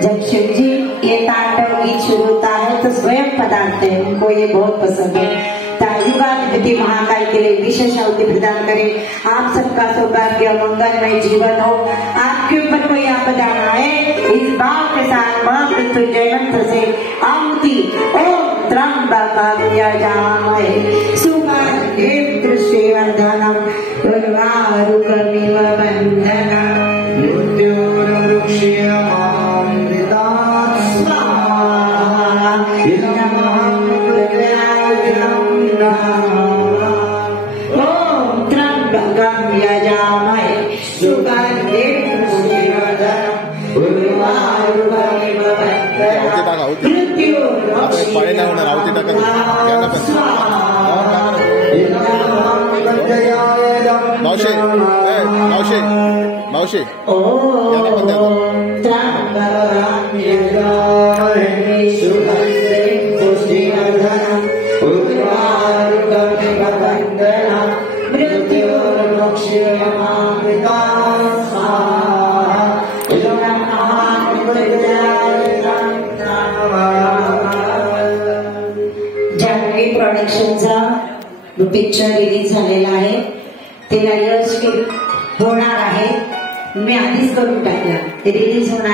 जब शिव जी ये तांडव गीत शुरू होता है तो स्वयं पधारते हैं, उनको ये बहुत पसंद है। युगाधिपति महाकाल के लिए विशेष आहुति प्रदान करें। आप सबका सौभाग्य मंगलमय जीवन हो। आपके ऊपर कोई आपदा न आए, इस भाव के साथ महामृत्युंजय मंत्र से आहुति ओम त्र्यंबकं यजामहे सुगंधिं पुष्टिवर्धनम् उर्वारुकमिव बन्धनम् ओम त्र्यंबकं यजामहे सुगंधिं पुष्टिवर्धनम् उर्वारुकमिव बन्धनम् मावशी मावशी मावशी जानवी प्रोडक्शनचा पिक्चर रिलीज झालेला आहे, त्याला यश होणार आहे। मी आधीच करून टाकला, ते रिलीज होणार